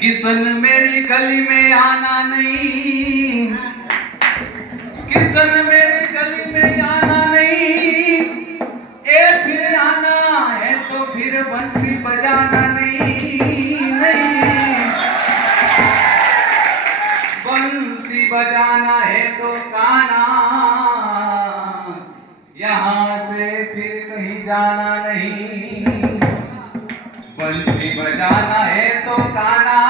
किशन मेरी गली में आना नहीं, किशन मेरी गली में आना नहीं, ए फिर आना है तो फिर बंसी बजाना नहीं, नहीं बंसी बजाना है तो गाना, यहाँ से फिर कहीं जाना नहीं। बंसी बजाना है तो गाना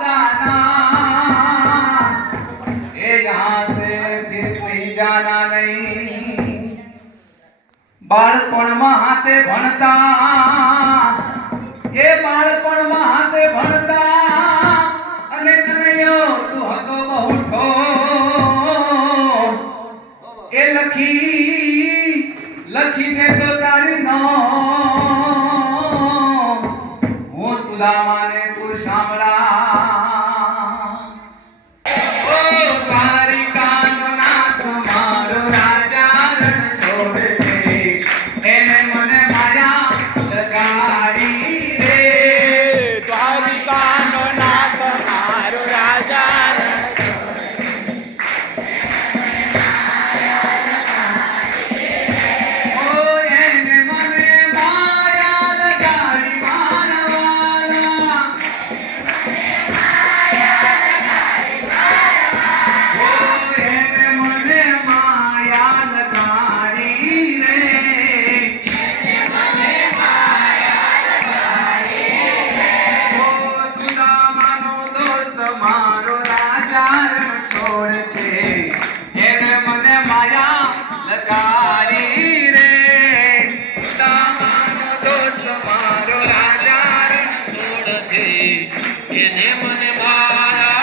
गाना, ये यहाँ से फिर कहीं जाना नहीं। बालपणમાં હાથે ભણતા, એ બાળપણમાં હાથે ભણતા, અને કનૈયો તું હતો બહુ ઠોર, એ લખી લખી દે તો તારી નો સુદામાને તું સાંભળા। ઓ દ્વારિકાનો નાથ મારો રાજા રણ છોડ છે, એને મને માયા લગાડી રે। દ્વારિકાનો નાથ મારો રાજા રણ ઓ એને મને માયા લગાડી માનવાલા। ઓ એને મને માયા લગાડી રે। ઓ સુદામાનો દોસ્ત મારો રાજા રણ છોડ છે, એને મને માયા લગાડી રે। સુદામાનો દોસ્ત મારો રાજા રણ છોડ છે, એને મને માયા